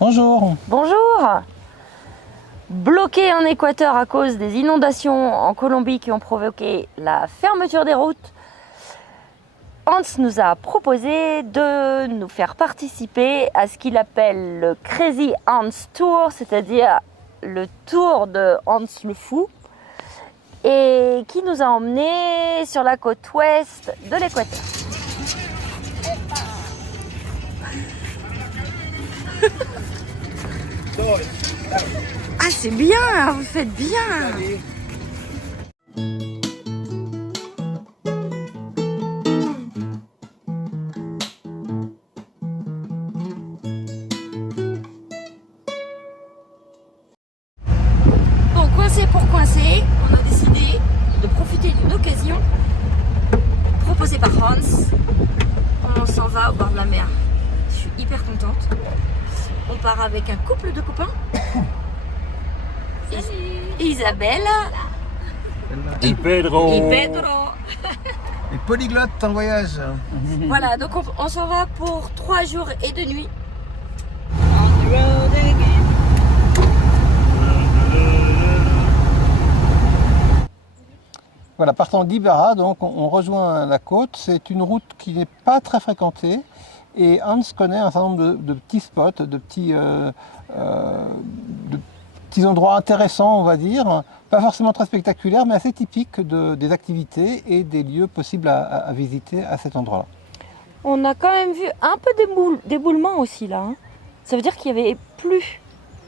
Bonjour. Bonjour. Bloqué en Équateur à cause des inondations en Colombie qui ont provoqué la fermeture des routes, Hans nous a proposé de nous faire participer à ce qu'il appelle le Crazy Hans Tour, c'est-à-dire le tour de Hans le Fou, et qui nous a emmenés sur la côte ouest de l'Équateur. Ah, c'est bien, vous faites bien. Bon, coincé pour coincer, on a décidé de profiter d'une occasion proposée par Hans. On s'en va au bord de la mer. Je suis hyper contente. On part avec un couple de copains. Isabelle Et Pedro. et Pedro. Les polyglottes en voyage. Voilà, donc on s'en va pour 3 jours et 2 nuits. Voilà, partant d'Ibarra, donc on rejoint la côte. C'est une route qui n'est pas très fréquentée. Et Hans connaît un certain nombre de petits spots, de petits endroits intéressants, on va dire. Pas forcément très spectaculaires, mais assez typiques des activités et des lieux possibles à visiter à cet endroit-là. On a quand même vu un peu d'éboulement aussi là. Hein. Ça veut dire qu'il y avait plus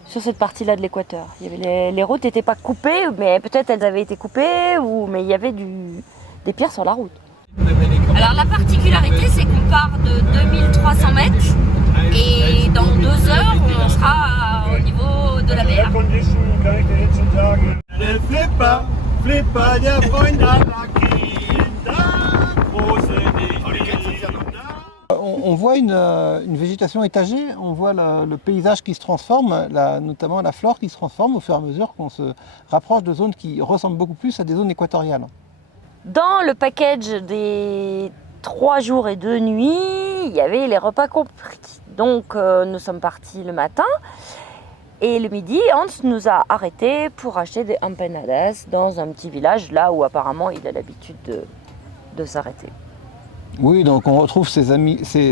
sur cette partie-là de l'Équateur. Il y avait les routes n'étaient pas coupées, mais peut-être elles avaient été coupées, mais il y avait des pierres sur la route. Alors la particularité, c'est qu'on part de 2300 mètres et dans 2 heures, on sera au niveau de la mer. On voit une végétation étagée, on voit le paysage qui se transforme, notamment la flore qui se transforme au fur et à mesure qu'on se rapproche de zones qui ressemblent beaucoup plus à des zones équatoriales. Dans le package des 3 jours et 2 nuits, il y avait les repas compris. Donc nous sommes partis le matin et le midi, Hans nous a arrêtés pour acheter des empanadas dans un petit village là où apparemment il a l'habitude de s'arrêter. Oui, donc on retrouve ces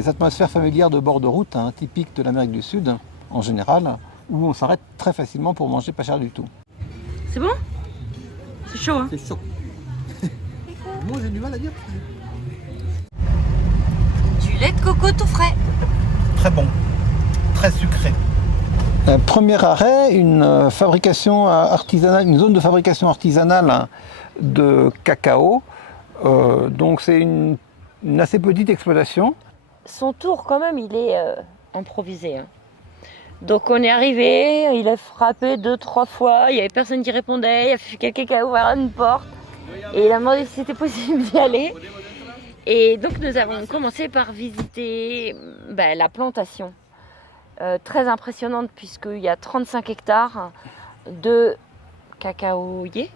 atmosphères familières de bord de route, hein, typiques de l'Amérique du Sud en général, où on s'arrête très facilement pour manger pas cher du tout. C'est bon? C'est chaud, hein? C'est chaud. Moi j'ai du mal à dire. Du lait de coco tout frais. Très bon, très sucré. Premier arrêt, une fabrication artisanale, une zone de fabrication artisanale de cacao. Donc c'est une assez petite exploitation. Son tour quand même, il est improvisé. Hein. Donc on est arrivé, il a frappé 2-3 fois, il n'y avait personne qui répondait, il y a quelqu'un qui a ouvert une porte et il a demandé si c'était possible d'y aller. Et donc nous avons commencé par visiter la plantation. Très impressionnante puisqu'il y a 35 hectares de cacaoyers,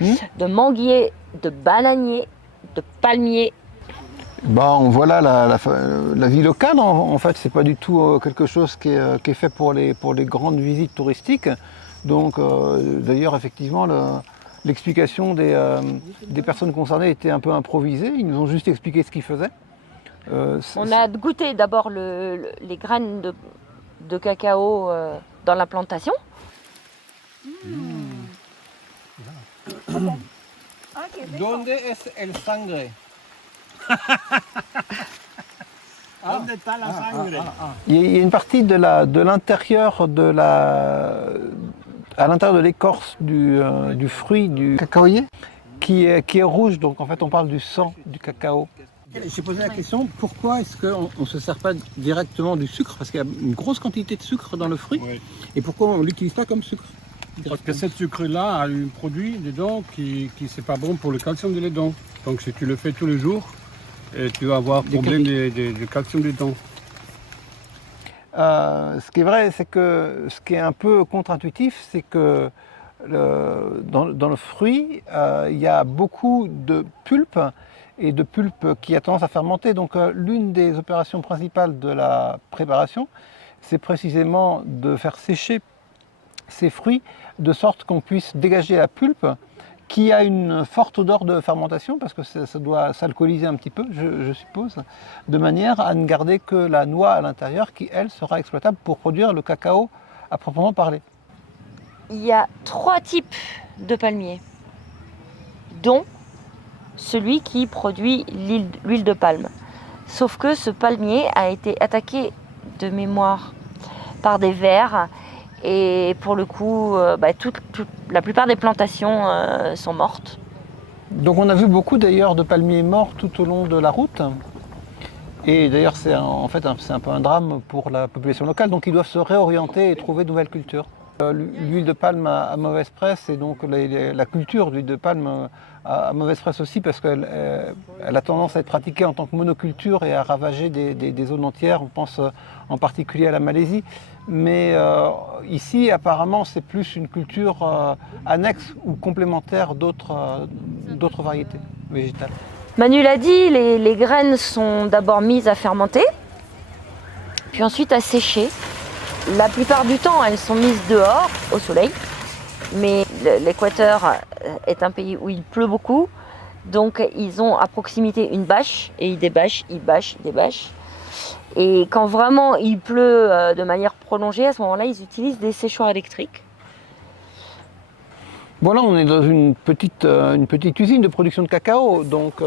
de manguiers, de bananiers, de palmiers. On voit là la vie locale, en fait, c'est pas du tout quelque chose qui est fait pour les grandes visites touristiques. Donc d'ailleurs, effectivement, l'explication des personnes concernées était un peu improvisée, ils nous ont juste expliqué ce qu'ils faisaient. On a goûté d'abord les graines de cacao dans la plantation. Donde es el sangre? ¿Dónde está la sangre? Il y a une partie de l'intérieur à l'intérieur de l'écorce du fruit du cacaoyer qui est rouge, donc en fait on parle du sang du cacao. J'ai posé la question, pourquoi est-ce qu'on ne se sert pas directement du sucre? Parce qu'il y a une grosse quantité de sucre dans le fruit. Oui. Et pourquoi on ne l'utilise pas comme sucre? Parce que ce sucre-là a un produit dedans qui c'est pas bon pour le calcium des dents. Donc si tu le fais tous les jours, tu vas avoir problème de calcium des dents. Ce qui est vrai, c'est que ce qui est un peu contre-intuitif, c'est que dans le fruit, il y a beaucoup de pulpe et de pulpe qui a tendance à fermenter. Donc l'une des opérations principales de la préparation, c'est précisément de faire sécher ces fruits de sorte qu'on puisse dégager la pulpe qui a une forte odeur de fermentation parce que ça doit s'alcooliser un petit peu, je suppose, de manière à ne garder que la noix à l'intérieur qui, elle, sera exploitable pour produire le cacao à proprement parler. Il y a 3 types de palmiers, dont celui qui produit l'huile de palme. Sauf que ce palmier a été attaqué de mémoire par des vers et pour le coup, la plupart des plantations sont mortes. Donc on a vu beaucoup d'ailleurs de palmiers morts tout au long de la route. Et d'ailleurs c'est en fait c'est un peu un drame pour la population locale, donc ils doivent se réorienter et trouver de nouvelles cultures. L'huile de palme a mauvaise presse et donc la culture d'huile de palme a mauvaise presse aussi parce qu'elle a tendance à être pratiquée en tant que monoculture et à ravager des zones entières. On pense en particulier à la Malaisie. Mais ici, apparemment, c'est plus une culture annexe ou complémentaire d'autres variétés végétales. Manu l'a dit, les graines sont d'abord mises à fermenter, puis ensuite à sécher. La plupart du temps, elles sont mises dehors, au soleil. Mais l'Équateur est un pays où il pleut beaucoup. Donc ils ont à proximité une bâche et ils débâchent, ils bâchent, ils débâchent. Et quand vraiment il pleut de manière prolongée, à ce moment-là, ils utilisent des séchoirs électriques. Voilà, on est dans une petite usine de production de cacao, donc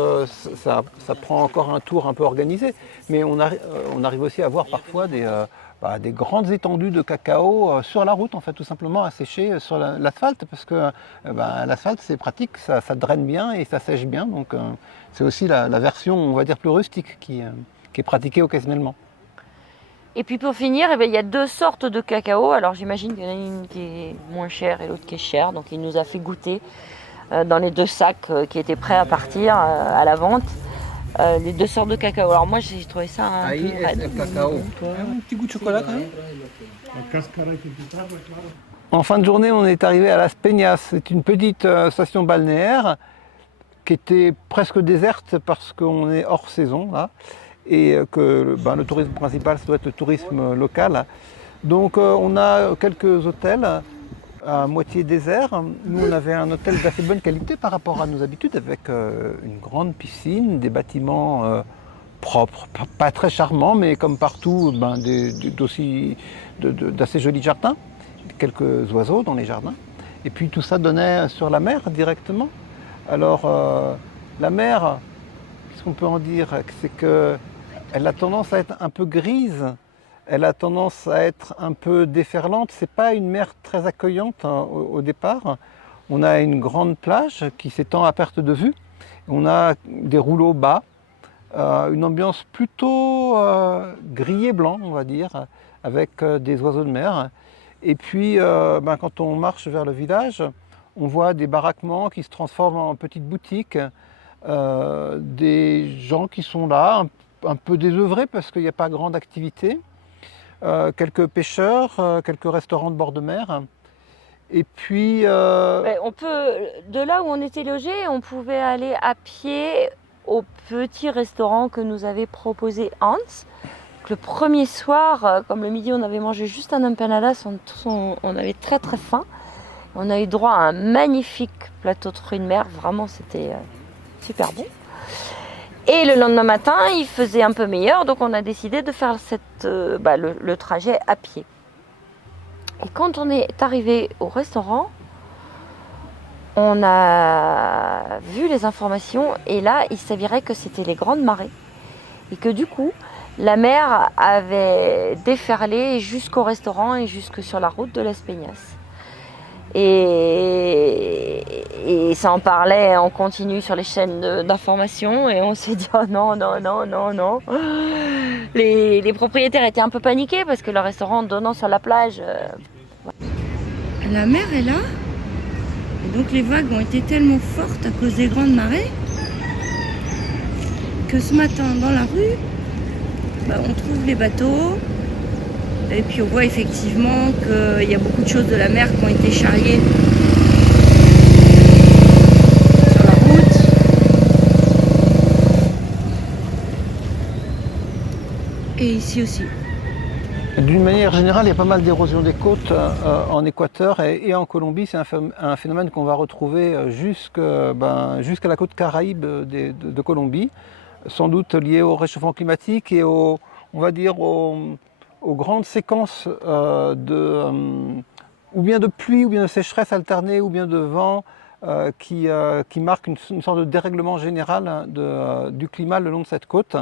ça prend encore un tour un peu organisé. Mais on arrive aussi à voir parfois des grandes étendues de cacao sur la route, en fait, tout simplement à sécher sur l'asphalte, parce que l'asphalte c'est pratique, ça draine bien et ça sèche bien, donc c'est aussi la version, on va dire, plus rustique qui est pratiquée occasionnellement. Et puis pour finir, il y a 2 sortes de cacao. Alors j'imagine qu'il y en a une qui est moins chère et l'autre qui est chère, donc il nous a fait goûter dans les 2 sacs qui étaient prêts à partir à la vente. Les 2 sortes de cacao. Alors moi j'ai trouvé ça un peu raide. Un petit goût de chocolat quand même. En fin de journée, on est arrivé à Las Peñas. C'est une petite station balnéaire qui était presque déserte parce qu'on est hors saison là, et que le tourisme principal, ça doit être le tourisme local. Donc on a quelques hôtels à moitié désert. Nous, on avait un hôtel d'assez bonne qualité par rapport à nos habitudes, avec une grande piscine, des bâtiments propres, pas très charmants, mais comme partout, d'assez jolis jardins, quelques oiseaux dans les jardins. Et puis tout ça donnait sur la mer directement. Alors la mer, qu'est-ce qu'on peut en dire? C'est qu'elle a tendance à être un peu grise. Elle a tendance à être un peu déferlante. C'est pas une mer très accueillante au départ. On a une grande plage qui s'étend à perte de vue. On a des rouleaux bas, une ambiance plutôt gris et blanc, on va dire, avec des oiseaux de mer. Et puis, quand on marche vers le village, on voit des baraquements qui se transforment en petites boutiques, des gens qui sont là, un peu désœuvrés parce qu'il n'y a pas grande activité. Quelques pêcheurs, quelques restaurants de bord de mer. Et puis... de là où on était logé, on pouvait aller à pied au petit restaurant que nous avait proposé Hans. Le premier soir, comme le midi, on avait mangé juste un empanadas, on avait très très faim. On a eu droit à un magnifique plateau de fruits de mer, vraiment c'était super bon. Et le lendemain matin, il faisait un peu meilleur, donc on a décidé de faire le trajet à pied. Et quand on est arrivé au restaurant, on a vu les informations et là, il s'avérait que c'était les grandes marées. Et que du coup, la mer avait déferlé jusqu'au restaurant et jusque sur la route de Las Peñas. Et ça en parlait en continu sur les chaînes d'information et on s'est dit oh non. Les propriétaires étaient un peu paniqués parce que le restaurant donnant sur la plage... La mer est là et donc les vagues ont été tellement fortes à cause des grandes marées que ce matin dans la rue, on trouve les bateaux. Et puis on voit effectivement qu'il y a beaucoup de choses de la mer qui ont été charriées sur la route. Et ici aussi. D'une manière générale, il y a pas mal d'érosion des côtes en Équateur et en Colombie. C'est un phénomène qu'on va retrouver jusqu'à la côte Caraïbe de Colombie, sans doute lié au réchauffement climatique et on va dire aux grandes séquences ou bien de pluie ou bien de sécheresse alternée ou bien de vent qui marquent une sorte de dérèglement général du climat le long de cette côte,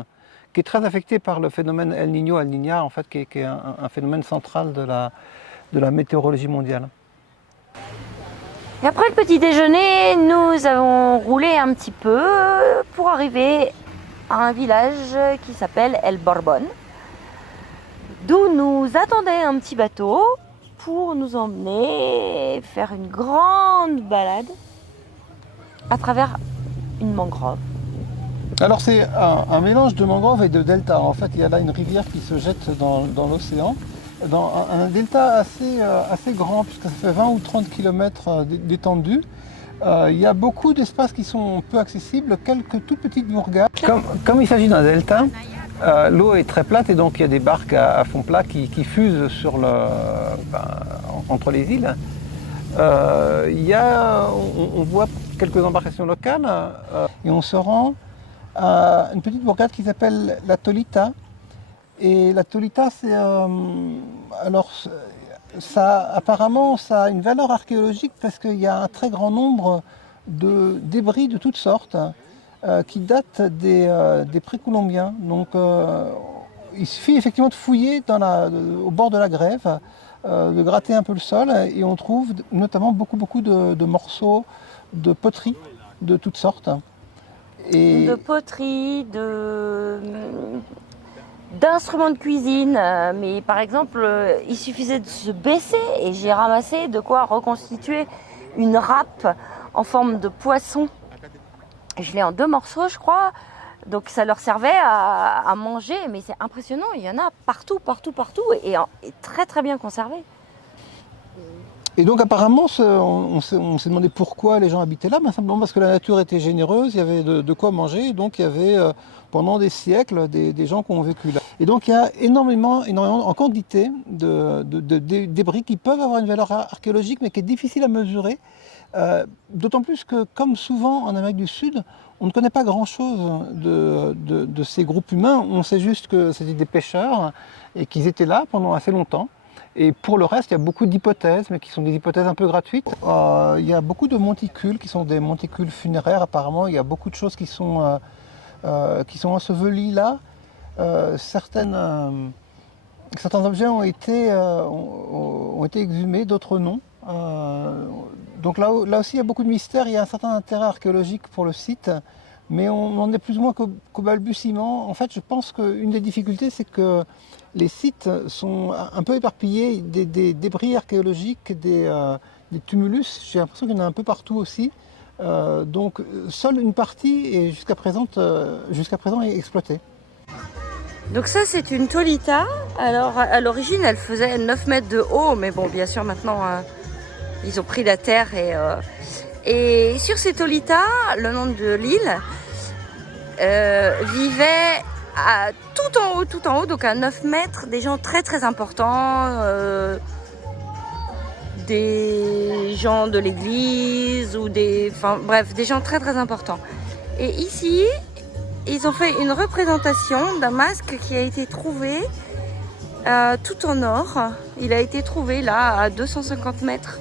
qui est très affecté par le phénomène El Niño, El Niña, en fait, qui est un phénomène central de la météorologie mondiale. Et après le petit déjeuner, nous avons roulé un petit peu pour arriver à un village qui s'appelle El Borbón, d'où nous attendait un petit bateau pour nous emmener faire une grande balade à travers une mangrove. Alors c'est un mélange de mangrove et de delta. En fait, il y a là une rivière qui se jette dans l'océan, dans un delta assez grand, puisque ça fait 20 ou 30 km d'étendue. Il y a beaucoup d'espaces qui sont peu accessibles, quelques toutes petites bourgades. Comme il s'agit d'un delta, l'eau est très plate et donc il y a des barques à fond plat qui fusent entre les îles. On voit quelques embarcations locales et on se rend à une petite bourgade qui s'appelle la Tolita. Et la Tolita, apparemment, ça a une valeur archéologique parce qu'il y a un très grand nombre de débris de toutes sortes qui datent des précolombiens. Donc, il suffit effectivement de fouiller au bord de la grève, de gratter un peu le sol, et on trouve notamment beaucoup de morceaux de poterie de toutes sortes. De poterie, d'instruments de cuisine, mais par exemple, il suffisait de se baisser et j'ai ramassé de quoi reconstituer une râpe en forme de poisson. Je l'ai en 2 morceaux, je crois, donc ça leur servait à manger, mais c'est impressionnant, il y en a partout, et très très bien conservé. Et donc apparemment, on s'est demandé pourquoi les gens habitaient là, simplement parce que la nature était généreuse, il y avait de quoi manger, et donc il y avait pendant des siècles des gens qui ont vécu là. Et donc il y a énormément en quantité de débris qui peuvent avoir une valeur archéologique, mais qui est difficile à mesurer, d'autant plus que, comme souvent en Amérique du Sud, on ne connaît pas grand-chose de ces groupes humains, on sait juste que c'était des pêcheurs et qu'ils étaient là pendant assez longtemps. Et pour le reste, il y a beaucoup d'hypothèses, mais qui sont des hypothèses un peu gratuites. Il y a beaucoup de monticules qui sont des monticules funéraires apparemment. Il y a beaucoup de choses qui sont ensevelies là. Certains objets ont été exhumés, d'autres non. Donc là aussi, il y a beaucoup de mystères. Il y a un certain intérêt archéologique pour le site, mais on en est plus ou moins qu'au balbutiement. En fait, je pense qu'une des difficultés, c'est que les sites sont un peu éparpillés, des débris archéologiques, des tumulus, j'ai l'impression qu'il y en a un peu partout aussi. Donc seule une partie est jusqu'à présent est exploitée. Donc ça c'est une Tolita. Alors à l'origine elle faisait 9 mètres de haut, mais bon bien sûr maintenant ils ont pris la terre et sur ces Tolita, le nom de l'île, vivaient tout en haut, donc à 9 mètres, des gens très très importants, des gens de l'église ou des gens très très importants. Et ici, ils ont fait une représentation d'un masque qui a été trouvé tout en or. Il a été trouvé là à 250 mètres,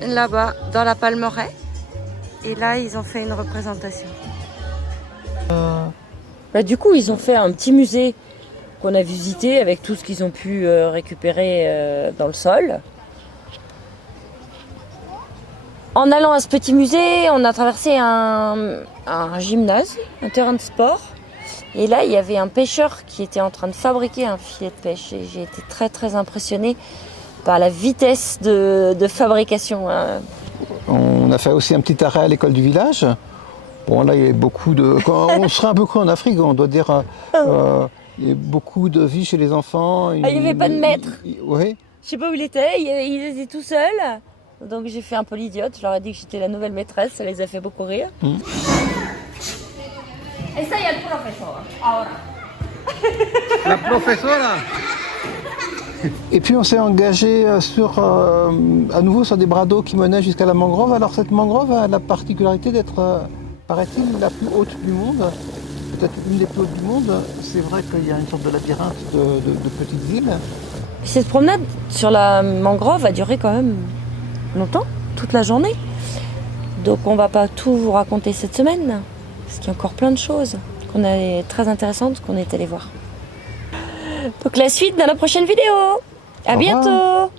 là-bas dans la Palmeraie. Et là, ils ont fait une représentation. Du coup, ils ont fait un petit musée qu'on a visité avec tout ce qu'ils ont pu récupérer dans le sol. En allant à ce petit musée, on a traversé un gymnase, un terrain de sport. Et là, il y avait un pêcheur qui était en train de fabriquer un filet de pêche. Et j'ai été très très impressionnée par la vitesse de fabrication. On a fait aussi un petit arrêt à l'école du village. Bon, là, il y a beaucoup de... Quand on serait un peu cru en Afrique, on doit dire... il y a beaucoup de vie chez les enfants. Il n'y avait pas de maître. Oui. Je sais pas où il était. Il était tout seul. Donc j'ai fait un peu l'idiote. Je leur ai dit que j'étais la nouvelle maîtresse. Ça les a fait beaucoup rire. Esa y el profesor. Ahora. La professora. Et puis on s'est engagé à nouveau sur des bras d'eau qui menaient jusqu'à la mangrove. Alors cette mangrove a la particularité d'être, paraît-il, la plus haute du monde. Peut-être une des plus hautes du monde. C'est vrai qu'il y a une sorte de labyrinthe de petites îles. Cette promenade sur la mangrove a duré quand même longtemps, toute la journée. Donc on va pas tout vous raconter cette semaine, parce qu'il y a encore plein de choses très intéressantes qu'on est allé voir. Donc la suite dans la prochaine vidéo. À bientôt.